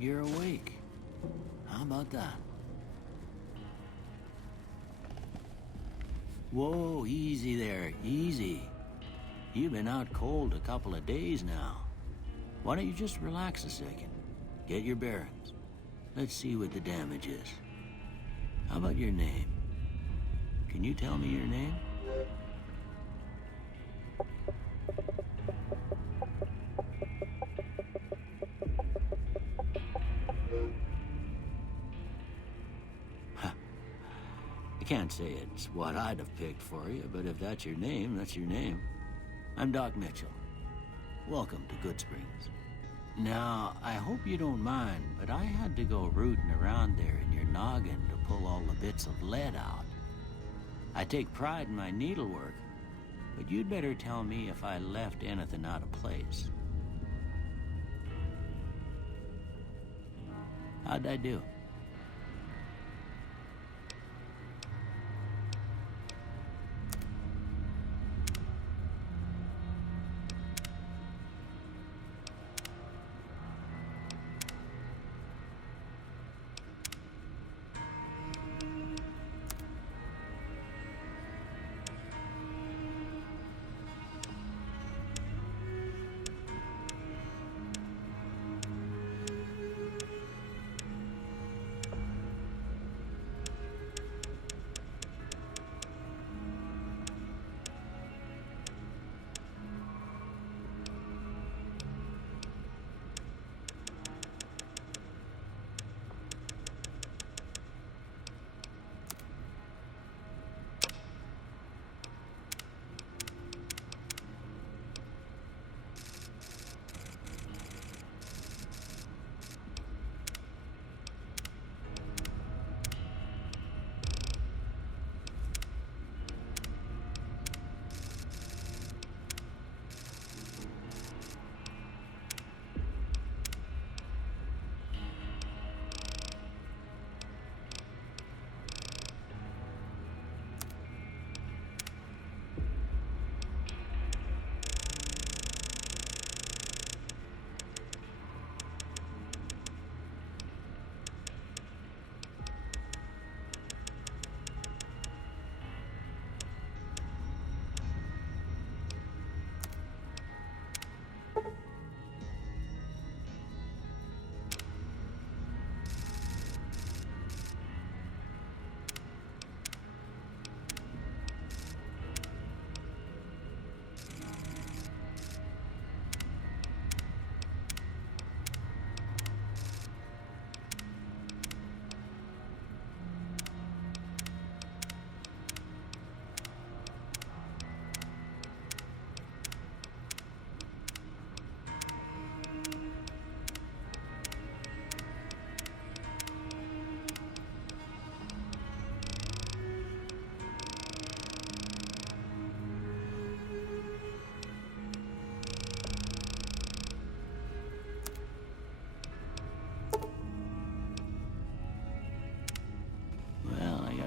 You're awake. How about that? Whoa, easy there, easy. You've been out cold a couple of days now. Why don't you just relax a second? Get your bearings. Let's see what the damage is. How about your name? Can you tell me your name? I can't say it's what I'd have picked for you, but if that's your name, that's your name. I'm Doc Mitchell. Welcome to Goodsprings. Now, I hope you don't mind, but I had to go rooting around there in your noggin to pull all the bits of lead out. I take pride in my needlework, but you'd better tell me if I left anything out of place. How'd I do?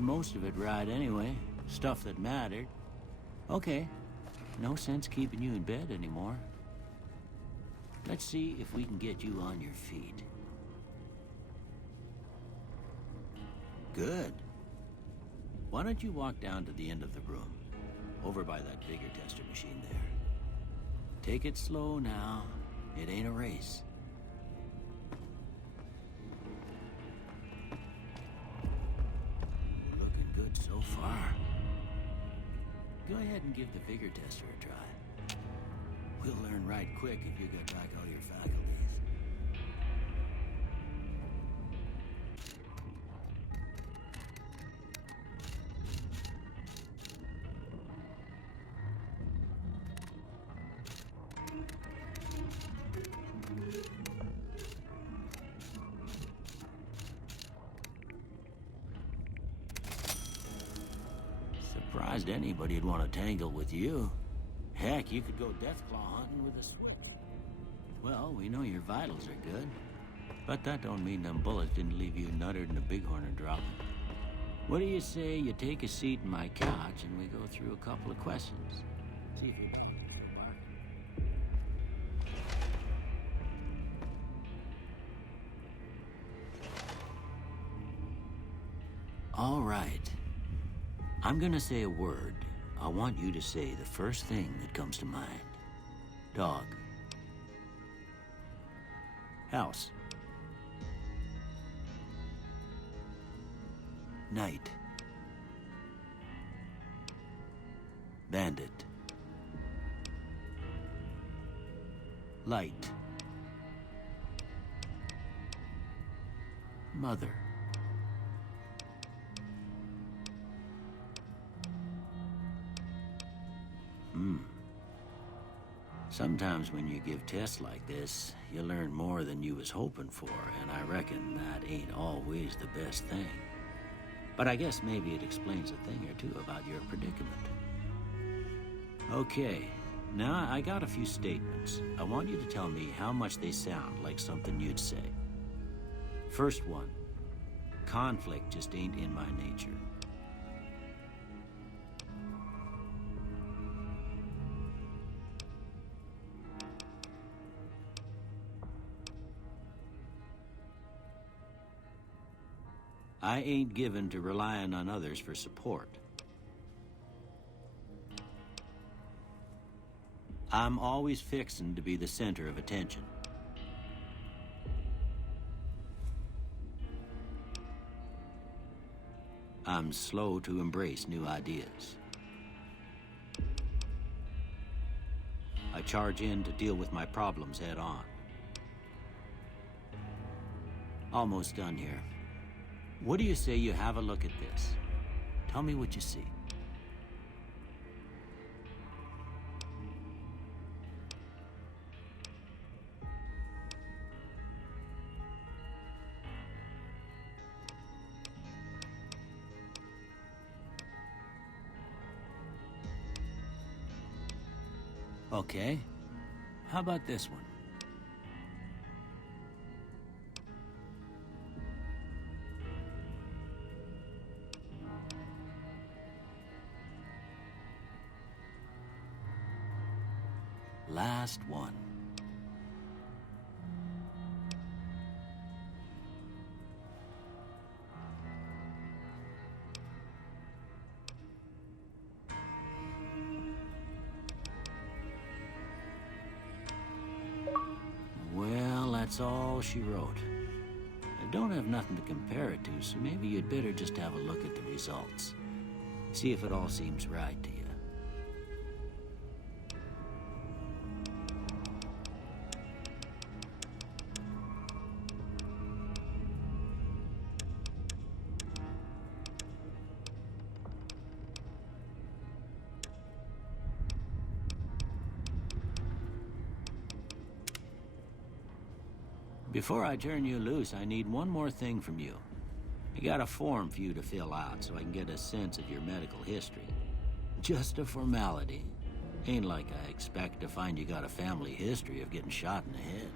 Most of it right anyway. Stuff that mattered. Okay. No sense keeping you in bed anymore. Let's see if we can get you on your feet. Good. Why don't you walk down to the end of the room? Over by that vigor tester machine there. Take it slow now. It ain't a race. So far. Go ahead and give the vigor tester a try. We'll learn right quick if you get back all your faculties. Surprised anybody'd want to tangle with you. Heck, you could go deathclaw hunting with a Swift. Well, we know your vitals are good, but that don't mean them bullets didn't leave you nuttered and a bighorn dropping. What do you say you take a seat in my couch and we go through a couple of questions? See if you barking. All right. I'm gonna say a word. I want you to say the first thing that comes to mind. Dog. House. Night. Bandit. Light. Mother. Sometimes when you give tests like this, you learn more than you was hoping for, and I reckon that ain't always the best thing. But I guess maybe it explains a thing or two about your predicament. Okay, now I got a few statements. I want you to tell me how much they sound like something you'd say. First one, conflict just ain't in my nature. I ain't given to relying on others for support. I'm always fixin' to be the center of attention. I'm slow to embrace new ideas. I charge in to deal with my problems head on. Almost done here. What do you say you have a look at this? Tell me what you see. Okay. How about this one? Last one. Well, that's all she wrote. I don't have nothing to compare it to, so maybe you'd better just have a look at the results. See if it all seems right to you. Before I turn you loose, I need one more thing from you. I got a form for you to fill out so I can get a sense of your medical history. Just a formality. Ain't like I expect to find you got a family history of getting shot in the head.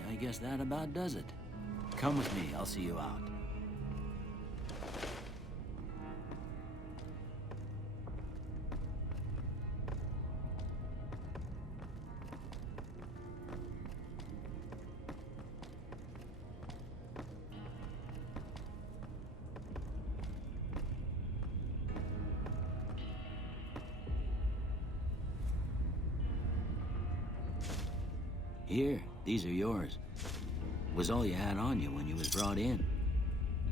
right, I guess that about does it. Come with me, I'll see you out. Here, these are yours. Was all you had on you when you was brought in.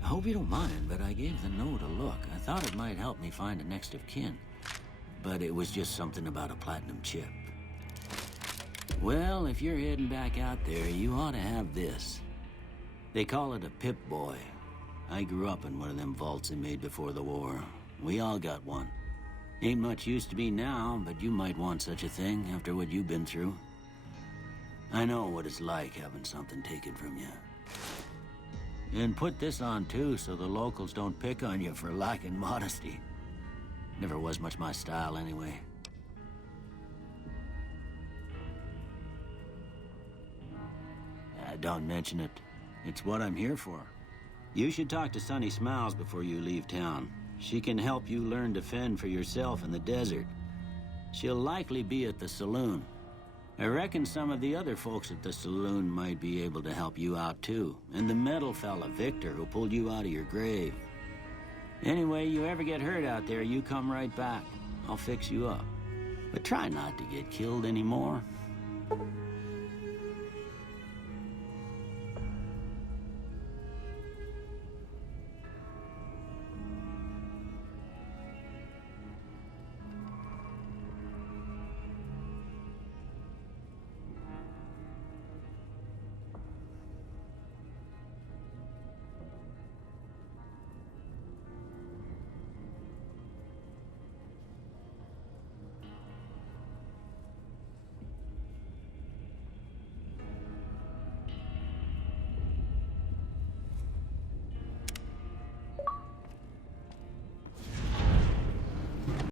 I hope you don't mind, but I gave the note a look. I thought it might help me find a next of kin. But it was just something about a platinum chip. Well, if you're heading back out there, you ought to have this. They call it a Pip-Boy. I grew up in one of them vaults they made before the war. We all got one. Ain't much use to me now, but you might want such a thing after what you've been through. I know what it's like having something taken from you. And put this on too, so the locals don't pick on you for lacking modesty. Never was much my style anyway. Don't mention it. It's what I'm here for. You should talk to Sunny Smiles before you leave town. She can help you learn to fend for yourself in the desert. She'll likely be at the saloon. I reckon some of the other folks at the saloon might be able to help you out too. And the metal fella, Victor, who pulled you out of your grave. Anyway, you ever get hurt out there, you come right back. I'll fix you up. But try not to get killed anymore.